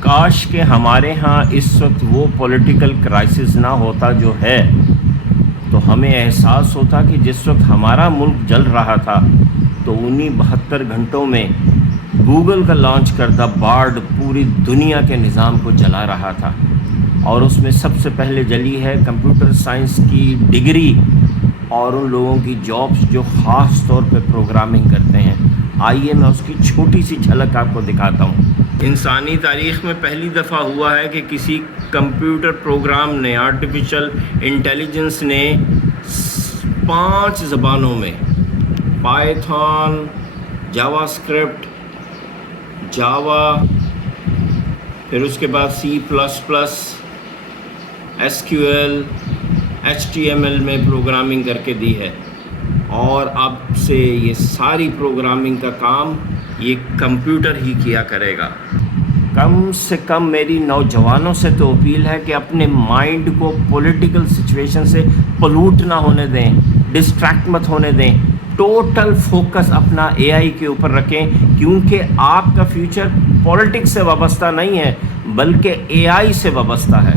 کاش کہ ہمارے ہاں اس وقت وہ پولیٹیکل کرائسس نہ ہوتا جو ہے، تو ہمیں احساس ہوتا کہ جس وقت ہمارا ملک جل رہا تھا تو انہی 72 گھنٹوں میں گوگل کا لانچ کردہ بارڈ پوری دنیا کے نظام کو جلا رہا تھا، اور اس میں سب سے پہلے جلی ہے کمپیوٹر سائنس کی ڈگری اور ان لوگوں کی جابس جو خاص طور پہ پروگرامنگ کرتے ہیں۔ آئیے میں اس کی چھوٹی سی جھلک آپ کو دکھاتا ہوں۔ انسانی تاریخ میں پہلی دفعہ ہوا ہے کہ کسی کمپیوٹر پروگرام نے، آرٹیفیشل انٹیلیجنس نے 5 زبانوں میں، پائتھون، جاوا اسکرپٹ، جاوا، پھر اس کے بعد C++، SQL، HTML میں پروگرامنگ کر کے دی ہے، اور اب سے یہ ساری پروگرامنگ کا کام یہ کمپیوٹر ہی کیا کرے گا۔ کم سے کم میری نوجوانوں سے تو اپیل ہے کہ اپنے مائنڈ کو پولیٹیکل سچویشن سے پلوٹ نہ ہونے دیں، ڈسٹریکٹ مت ہونے دیں، ٹوٹل فوکس اپنا AI کے اوپر رکھیں، کیونکہ آپ کا فیوچر پولیٹکس سے وابستہ نہیں ہے بلکہ AI سے وابستہ ہے۔